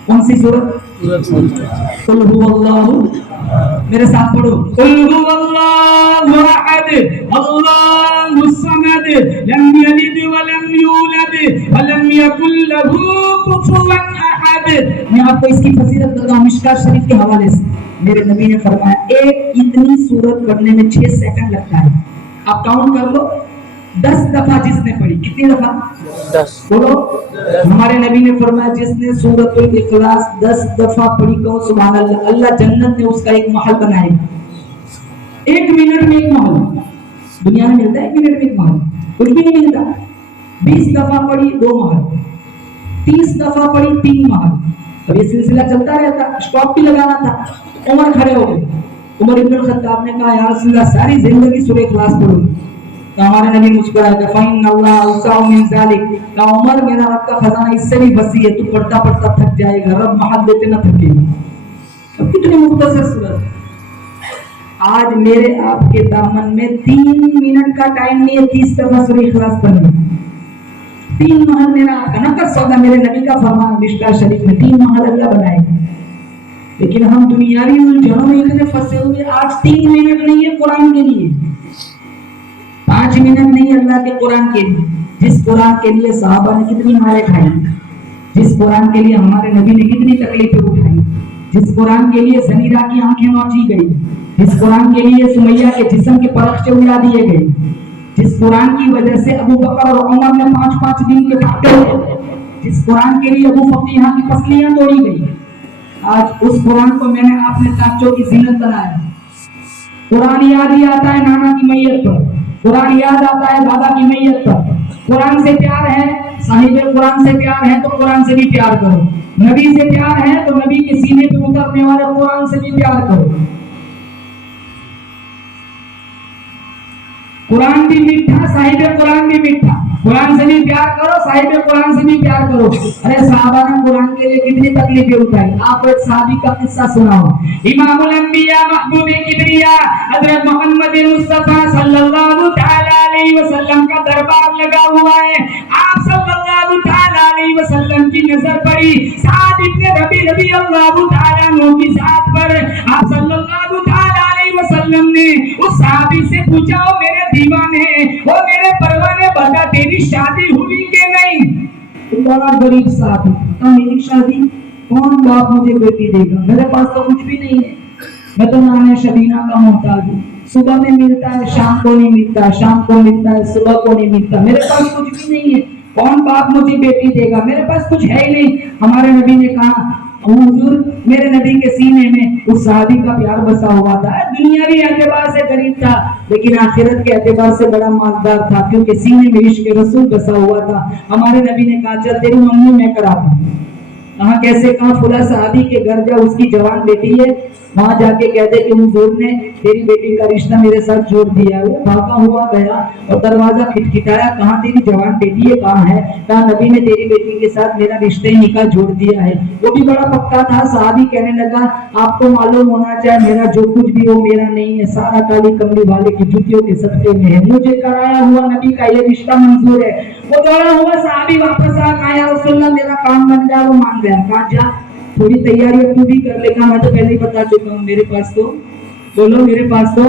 کون سی سورت؟ قل هو اللہ، میرے ساتھ پڑھو، قل هو اللہ احد اللہ الصمد لم یلد ولم یولد ولم یکن له کفوا احد۔ میں آپ کو اس کی فضیلت بتاؤں مشکاۃ شریف کے حوالے سے۔ میرے نبی نے فرمایا ایک اتنی سورت پڑھنے میں 6 سیکنڈ لگتا ہے، آپ کاؤنٹ کر لو، 10 دفعہ جس نے پڑھی، کتنی دفعہ؟ 10 بولو۔ ہمارے نبی نے فرمایا جس نے سورۃ الاخلاص 10 دفعہ پڑھی، کہو سبحان اللہ، اللہ جنت میں اس کا ایک محل بنائے گا۔ 1 منٹ میں ایک محل، دنیا میں ملتا ہے 1 منٹ میں ایک محل؟ کچھ بھی نہیں ملتا۔ 20 دفعہ پڑھی 2 محل، 30 دفعہ پڑھی 3 محل۔ اب یہ سلسلہ چلتا رہتا، اسٹاپ بھی لگانا تھا۔ عمر کھڑے ہو گئے، عمر ابن الخطاب نے کہا یا رسول اللہ ساری زندگی سورہ اخلاص پڑھوں۔ تو ہمارے نبی مسکرائے کہ فَإِنَّ اللَّهَ أَوْسَعُ مِنْ ذَلِكَ، کہ عمر میرا رب کا خزانہ اس سے بھی وسیع ہے، تو پڑھتا پڑھتا تھک جائے گا، رب محل دیتے نہ تھکے گا۔ اب کتنی مختصر صورت۔ آج میرے آپ کے دامن میں 3 منٹ کا ٹائم نہیں ہے 30 دفعہ سورہ اخلاص پڑھنے۔ 3 محل میرا آپ کا نہ کر سودا، میرے نبی کا فرمان مشکاۃ شریف میں 3 محل اللہ بنائے گا۔ لیکن ہم دنیاوی الجھنوں میں اتنے پھنسے ہوئے، آج 3 منٹ نہیں ہے قرآن کے لیے، 5 منٹ نہیں اللہ کے قرآن کے لیے۔ جس قرآن کے لیے صحابہ نے کتنی ماریں کھائی، جس قرآن کے لیے ہمارے نبی نے کتنی تکلیفیں اٹھائی، جس قرآن کے لیے زنیرہ کی آنکھیں نوچی گئی، جس قرآن کے لیے سمیہ کے جسم کے پرخچے اڑا دیے گئے، جس قرآن کی وجہ سے ابو بکر اور عمر نے 5 دن کے پھاٹے ہوئے، جس قرآن کے لیے ابو فقیہ کی پسلیاں توڑی گئی۔ آج اس قرآن کو میں نے اپنے تاجوں کی زینت بنایا۔ قرآن یاد ہی آتا ہے نانا کی میت پر، قرآن یاد آتا ہے دادا کی میت پر۔ قرآن سے پیار ہے، صاحب قرآن سے پیار ہے تو قرآن سے بھی پیار کرو۔ نبی سے پیار ہے تو نبی کے سینے پہ اترنے والے قرآن سے بھی پیار کرو۔ قرآن بھی میٹھا، صاحب قرآن بھی میٹھا، قرآن سے بھی پیار کرو، صاحب قرآن سے بھی پیار کرو۔ ارے صحابہ نے قرآن کے لیے کتنی تکلیفیں اٹھائی، آپ کو ایک صحابی کا قصہ سناؤ۔ امام الانبیاء محبوب کبریا حضرت محمد مصطفیٰ صلی اللہ تعالی علیہ وسلم کا دربار لگا ہوا ہے۔ آپ صلی اللہ تعالی علیہ وسلم کی نظر پڑی سعد ابن ربیع رضی اللہ تعالیٰ عنہ کی ذات پر۔ آپ صلی اللہ تعالی علیہ وسلم نے اس صحابی سے پوچھا، او میرے دیوانے، او میرے پروانے، بتا تیری شادی ہوئی کہ نہیں؟ بڑا غریب صاحب ہے، میری شادی کون باپ مجھے بیٹی دے گا، میرے پاس تو کچھ بھی نہیں ہے، میں تو نانے شبینہ کا محتاج ہوں، صبح میں ملتا ہے شام کو نہیں ملتا، شام کو ملتا ہے صبح کو نہیں ملتا، میرے پاس کچھ بھی نہیں ہے، کون باپ مجھے بیٹی دے گا، میرے پاس کچھ ہے ہی نہیں۔ ہمارے نبی نے کہا حضور، میرے نبی کے سینے میں اس صحابی کا پیار بسا ہوا تھا، دنیاوی اعتبار سے غریب تھا لیکن آخرت کے اعتبار سے بڑا مالدار تھا، کیونکہ سینے میں عشق رسول بسا ہوا تھا۔ ہمارے نبی نے کہا چل تیری ممی میں کرا دوں۔ کہاں کیسے؟ کہاں فلاں صحابی کے گھر جا، اس کی جوان بیٹی ہے، وہاں جا کے کہتے کہ حضور نے تیری بیٹی کا رشتہ میرے ساتھ جوڑ دیا۔ وہ بھاگا ہوا گیا اور دروازہ کھٹکھٹایا، کہاں تیری جوان بیٹی ہے، کہاں ہے؟ کہا نبی نے تیری بیٹی کے ساتھ میرا رشتے نکاح جوڑ دیا ہے۔ وہ بھی بڑا پکا تھا، صحابی کہنے لگا آپ کو معلوم ہونا چاہے میرا جو کچھ بھی وہ میرا نہیں ہے، سارا کالی کملی والے کی جوتیوں کے صدقے میں ہے، مجھے کرایا ہوا نبی کا یہ رشتہ منظور ہے۔ وہ دوڑا ہوا صحابی واپس آ کہا یا رسول اللہ میرا کام بن گیا، وہ مان گیا۔ کہا جا تھوڑی تیاری اب بھی کر لے گا، میں تو پہلے ہی بتا چکا ہوں میرے پاس تو بولو میرے پاس تو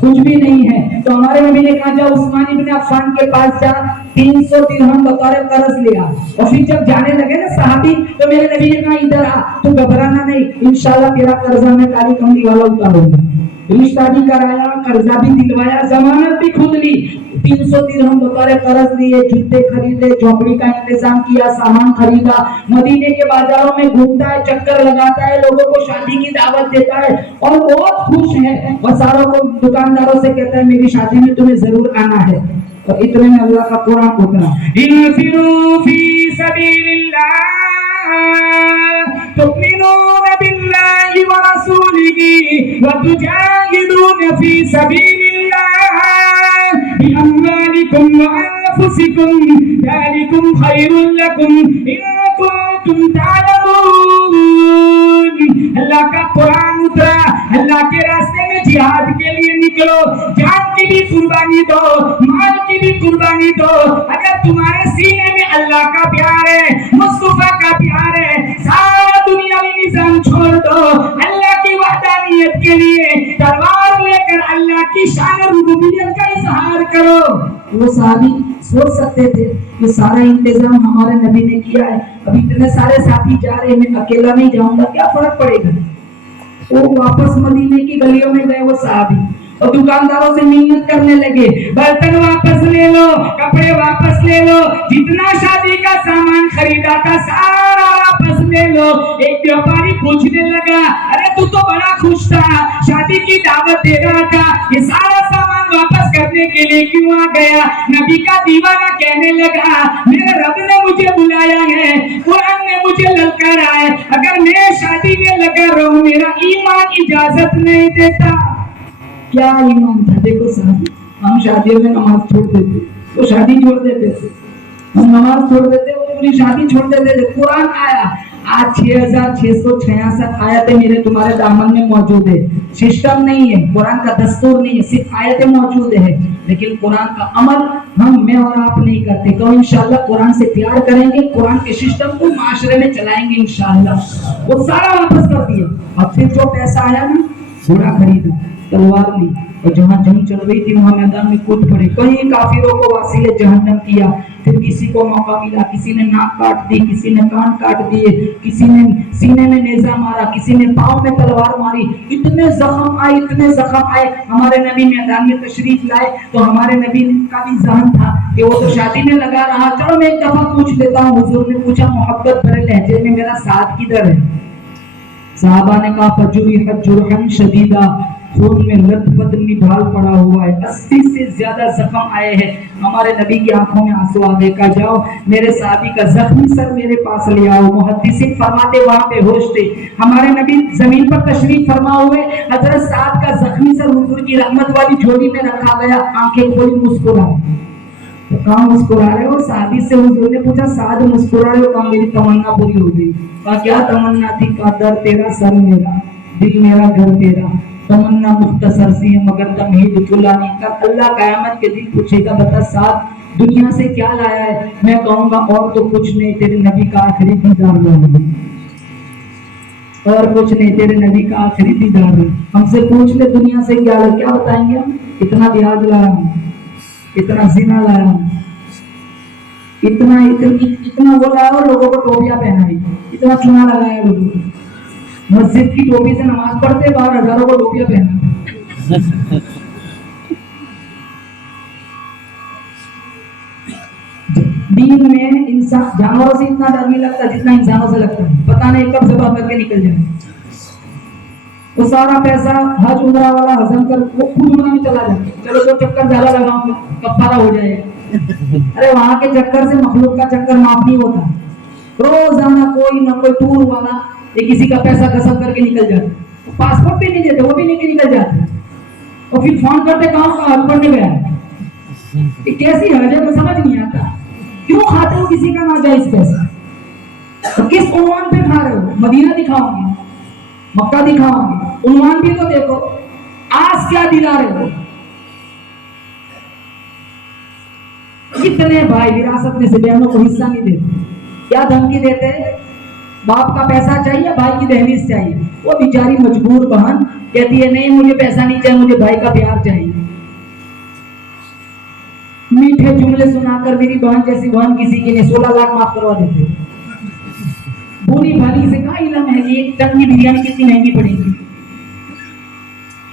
کچھ بھی نہیں ہے۔ تو ہمارے نبی نے کہا جا عثمان ابن عفان کے پاس جا، 300 درہم بطور قرض لیا۔ اور پھر جب جانے لگے نا صحابی تو میرے نبی نے کہا ادھر آ، تو گھبرانا نہیں، انشاءاللہ تیرا قرضہ میں کالی کملی والا اتاروں گا۔ رشتہ بھی کرایا, قرضہ بھی دلوایا, ضمانت بھی خود لی, 300 درہم بطور قرض لیے, جوتے خریدے, جھوپڑی کا انتظام کیا, سامان خریدا, مدینے کے بازاروں میں گھومتا ہے, چکر لگاتا ہے, لوگوں کو شادی کی دعوت دیتا ہے اور بہت خوش ہے, اور ساروں کو دکانداروں سے کہتا ہے میری شادی میں تمہیں ضرور آنا ہے. اور اتنے میں اللہ کا قرآن اترا, انفروا فی سبیل اللہ تؤمنون باللہ ورسولہ وتجاہدون فی سبیل اللہ بأموالکم وأنفسکم ذالکم خیر لکم ان کنتم تعلمون. اللہ کا قرآن اترا, اللہ کے راستے میں جہاد کے لیے نکلو, جان کی بھی قربانی دو, مال کی بھی قربانی دو. اگر تمہارے سینے میں اللہ کا پیار ہے, مصطفیٰ کا پیار ہے, سارا دنیاوی نظام چھوڑ دو, اللہ کی وحدانیت کے لیے تلوار لے کر اللہ کی شان اور ربوبیت کا اظہار کرو. وہ صحابی سوچ سکتے تھے کہ سارا انتظام ہمارے نبی نے کیا ہے, اب اتنے سارے ساتھی جا رہے ہیں, میں اکیلا نہیں جاؤں گا, کیا فرق پڑے گا. وہ واپس مدینے کی گلیوں میں گئے, وہ صحابی, اور دکانداروں سے منت کرنے لگے, برتن واپس لے لو, کپڑے واپس لے لو, جتنا شادی کا سامان خریدا تھا سارا واپس لے لو. ایک ویاپاری پوچھنے لگا, ارے تو بڑا خوش تھا, شادی کی دعوت دے رہا تھا, یہ سارا سامان واپس کرنے کے لیے کیوں آ گیا؟ نبی کا دیوانہ کہنے لگا, میرے رب نے مجھے بلایا ہے, قرآن نے مجھے للکارا ہے, اگر میں شادی میں لگا رہوں میرا ایمان اجازت نہیں دیتا. کیا ایمان تھا. دیکھو صاحب, ہم شادیوں میں نماز چھوڑ دیتے, وہ شادی چھوڑ دیتے تھے, ہم نماز چھوڑ دیتے, وہ پوری شادی چھوڑ دیتے تھے. قرآن آیا, آج 6666 آیتیں میرے تمہارے دامن میں موجود ہے. سسٹم نہیں ہے, قرآن کا دستور نہیں ہے, صرف آیتیں موجود ہے, لیکن قرآن کا عمل میں اور آپ نہیں کرتے. تو انشاءاللہ قرآن سے پیار کریں گے, قرآن کے سسٹم کو معاشرے میں چلائیں گے انشاءاللہ. وہ سارا واپس کر دیا, اور پھر جو پیسہ آیا نا, گھوڑا خریدا, تلوار لی, اور جہاں جنگ چل رہی تھی وہاں میدان میں کود پڑے. کہیں کافروں کو واسیل جہنم کیا. پھر کسی کو موقع ملا, کسی نے ناک کاٹ دی, کسی نے کان کاٹ دیے, کسی نے سینے میں نیزہ مارا, کسی نے پاؤں میں تلوار ماری. اتنے زخم آئے, اتنے زخم آئے. ہمارے نبی میدان میں تشریف لائے تو ہمارے نبی کا بھی ذہن تھا کہ وہ تو شادی میں لگا رہا, چلو میں ایک دفعہ پوچھ لیتا ہوں. حضور نے پوچھا محبت بھرے لہجے میں, میرا ساتھ کدھر ہے؟ صحابہ نے کہا فجرحت جرحا شدیدا, خون میں لت پت نڈھال پڑا ہوا ہے, 80 سے زیادہ زخم آئے ہیں. ہمارے نبی کی آنکھوں میں آنسو آ گئے. کہا جاؤ میرے صحابی کا زخمی سر میرے پاس لے آؤ. محدثین فرماتے وہاں پہ ہوش تھے. ہمارے نبی زمین پر تشریف فرما ہوئے, حضرت سعد کا زخمی سر حضور کی رحمت والی جھولی میں رکھا گیا. آنکھیں کھولی, مسکرائے. تو کہاں مسکرا رہے ہو؟ صحابی سے حضور نے پوچھا سعد مسکرا رہے ہو؟ کہا میری تمنا پوری ہو گئی. کہا کیا تمنا تھی؟ کہا در تیرا, سر میرا, دل میرا, گھر تیرا. تمنا مختصر سی ہے مگر تمہید کھلا نہیں. کہا اللہ قیامت کے دن پوچھے گا, بتا سعد دنیا سے کیا لایا ہے؟ میں کہوں گا اور تو کچھ نہیں, تیرے نبی کا آخری دیدار لایا, اور کچھ نہیں, تیرے نبی کا آخری دیدار ہے. ہم سے پوچھ لے دنیا سے کیا لایا, کیا بتائیں گے ہم؟ اتنا بیاج لایا ہوں, اتنا زنا لایا ہوں, اتنا وہ لایا اور لوگوں کو ٹوپیاں پہنائی, اتنا چونا لگایا لوگوں کو. مسجد کی ٹوپی سے نماز پڑھتے, باہر ہزاروں کو ٹوپیاں پہنا. دین میں انسان جانوروں سے اتنا ڈر نہیں لگتا جتنا انسانوں سے لگتا ہے. پتہ نہیں کب ذبح کر کے نکل جائے. وہ سارا پیسہ حج عمرہ والا ہضم کر وہ خود عمرہ میں چلا جائے. چلو 2 چکر زیادہ لگاؤں گا کفارہ ہو جائے گا. ارے وہاں کے چکر سے مخلوق کا چکر معاف نہیں ہوتا. روزانہ کوئی نہ کوئی ٹور والا یہ کسی کا پیسہ غصب کر کے نکل جاتا. پاسپورٹ بھی نہیں دیتے, وہ بھی لے کے نکل جاتا. اور پھر فون کرتے کہاں کا حج پڑھنے گیا. یہ کیسی حج ہے, سمجھ نہیں آتا. کیوں کھاتے ہو کسی کا ناجائز پیسہ؟ کس عنوان پہ کھا رہے ہو؟ مدینہ دکھاؤ گے, مکہ دکھاؤ گے, عنوان بھی تو دیکھو. آج کیا دلا رہے ہو؟ کتنے بھائی وراثت میں سے بہنوں کو حصہ نہیں دیتے. کیا دھمکی دیتے؟ باپ کا پیسہ چاہیے, بھائی کی دہلیز چاہیے. وہ بیچاری مجبور بہن کہتی ہے نہیں مجھے پیسہ نہیں چاہیے, مجھے بھائی کا پیار چاہیے. میٹھے جملے سنا کر میری بہن جیسی بہن کسی کے لیے 16 لاکھ معاف کروا دیتے. بولی بھالی سے کہا علم ہے کہ 1 ٹن کی بریانی کتنی مہنگی پڑے گی.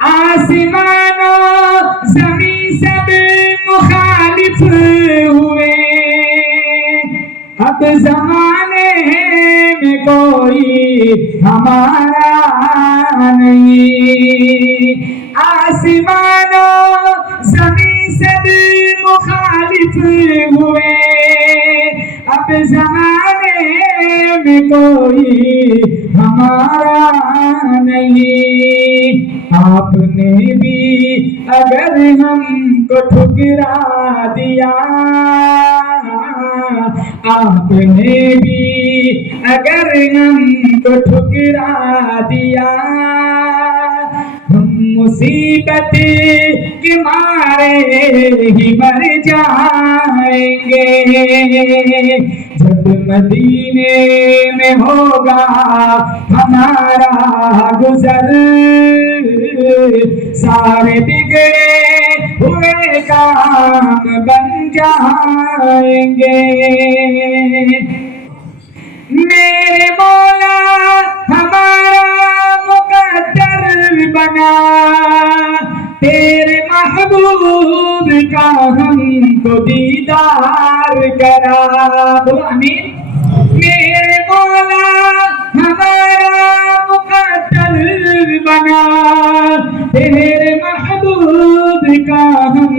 آسمانوں زمین سب مخالف ہوئے، اب زمانے میں کوئی ہمارا نہیں، آسمانوں زمین سب مخالف ہوئے، اب زمانے میں کوئی ہمارا نہیں، آپ نے بھی اگر ہم کو ٹھکرا دیا، آپ نے بھی اگر ہم کو ٹھکرا دیا، ہم مصیبت کے مارے ہی مر جائیں گے، جب مدینے میں ہوگا ہمارا گزر، سارے بگڑے ہوئے کام بن جائیں گے، میرے مولا ہمارا مقدر بنا، تیرے محبوب کا ہم کو دیدار کرا، بولو آمین، میرے مولا ہمارا مقدر بنا، تیرے محبوب کا ہم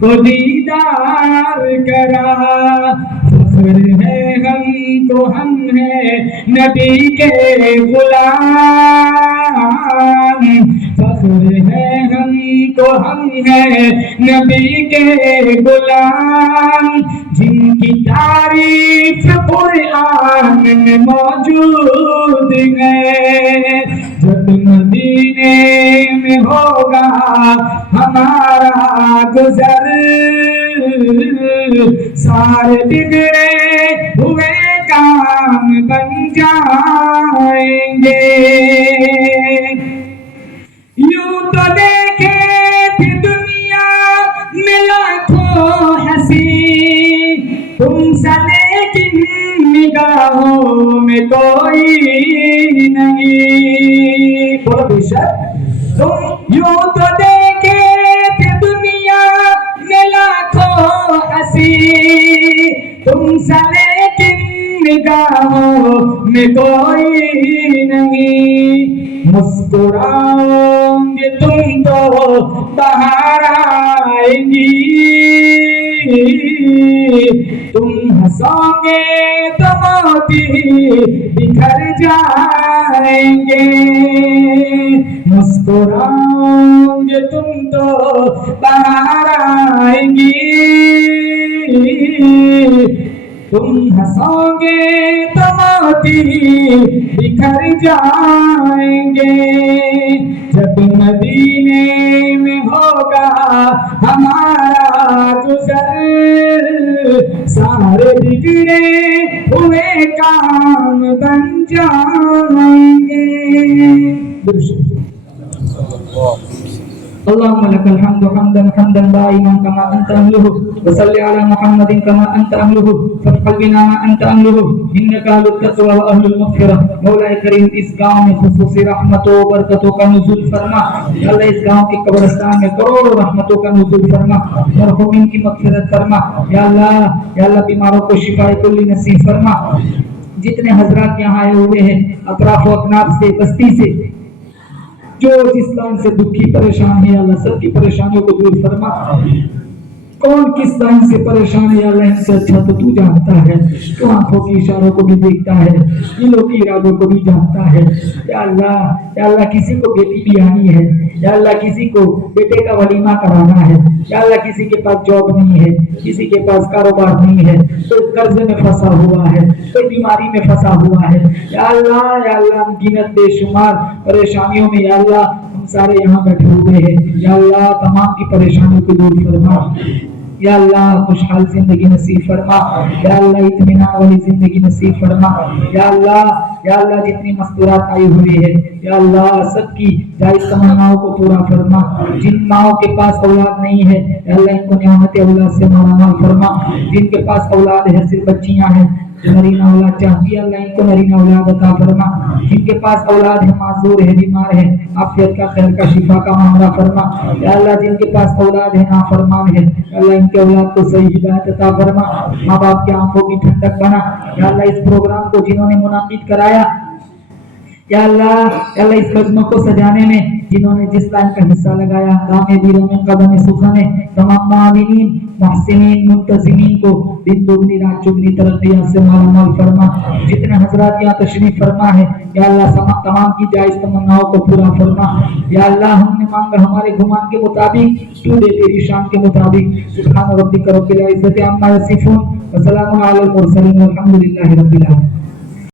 کو دیدار کرا، فخر ہے ہم کو ہم ہے نبی کے غلام، فخر ہے ہم کو ہم ہے نبی کے غلام، جن کی تعریف قرآن میں موجود ہے، جب مدینے میں ہوگا ہمارا گزر، سارے بگڑے ہوئے کام بن جائیں گے، یوں تو دیکھے تھی دنیا میں لاکھوں حسین، تم سا لیکن نگاہوں میں کوئی نہیں، بولو بے شک، تم یوں تو دیکھے تھے دنیا میں لاکھوں حسین، تم سا لیکن نگاہوں میں کوئی نہیں، مسکراؤ گے تم تو بہار آئے گی، تم ہنسو گے تو موتی بکھر جائیں گے، مسکراؤ گے تم تو بہار آئیں گی، تم ہنسو گے تو موتی بکھر جائیں گے، جب مدینے میں ہوگا ہمارا گزر، سارے بگڑے ہوئے کام بن جائیں گے، اللهم لك الحمد حمدا حمدا دائما كما انت اهله، وصل على محمد كما انت اهله، فافعل بنا ما انت اهله، انك اهل التقوى واهل المغفرة، مولا کریم اس گاؤں میں خصوصی رحمتوں و برکتوں کا نزول فرما، یا اللہ اس گاؤں کے قبرستان میں کروڑوں رحمتوں کا نزول فرما، مرحومین کی مغفرت فرما، یا اللہ بیماروں کو شفاء کلی نصیب فرما، جتنے حضرات یہاں آئے ہوئے ہیں اطراف و اکناف سے بستی سے، جو جس لائن سے دکھی پریشان ہے اللہ سب کی پریشانیوں کو دور فرما، کون کس لائن سے پریشان ہے اللہ ان سے اچھا تو تو جانتا ہے، تو آنکھوں کی اشاروں کو بھی دیکھتا ہے، دلوں کی ارادوں کو بھی جانتا ہے، یا اللہ کسی کو بیٹی بھی آنی ہے، یا اللہ کسی کو بیٹے کا ولیمہ کرانا ہے، یا اللہ کسی کے پاس جاب نہیں ہے، کسی کے پاس کاروبار نہیں ہے، کوئی قرض میں پھنسا ہوا ہے، کوئی بیماری میں پھنسا ہوا ہے، یا اللہ ہم گنت بے شمار پریشانیوں میں، یا اللہ ہم سارے یہاں بیٹھے ہوئے ہیں، یا اللہ تمام کی پریشانیوں کو دور فرما، یا اللہ خوشحال زندگی نصیب فرما، یا اللہ اطمینان والی زندگی نصیب فرما، یا اللہ جتنی مستورات آئی ہوئی ہے یا اللہ سب کی جائز تمناؤں کو پورا فرما، جن ماؤں کے پاس اولاد نہیں ہے یا اللہ ان کو نعمت اولاد سے مالا مال فرما، جن کے پاس اولاد ہے صرف بچیاں ہیں جو نرینہ اولاد چاہتی ہے اللہ ان کو نرینہ اولاد عطا فرما. جن کے پاس اولاد ہے معذور ہے بیمار ہے عافیت کا خیر کا شفا کا معاملہ فرما. یا اللہ جن کے پاس اولاد ہے نافرمان ہے اللہ ان کے اولاد کو صحیح ہدایت عطا فرما. ماں باپ کے آنکھوں کی ٹھنڈک بنا. یا اللہ اس پروگرام کو جنہوں نے منعقد کرایا یا اللہ اس مجمع کو سجانے میں جنہوں نے جس لائن کا حصہ لگایا دامے دیروں میں قدم سخنے تمام معاونین محسنین منتظمین کو دن دگنی رات چگنی ترقیات سے مالا مال فرما. جتنے حضرات یہاں تشریف فرما ہے یا اللہ تمام کی جائز تمناؤں کو پورا فرما. یا اللہ ہم نے مانگا ہمارے گمان کے مطابق تو دے تیری شان کے مطابق. سبحان ربک رب العزت عما یصفون وسلام علی المرسلین والحمد للہ رب العالمین.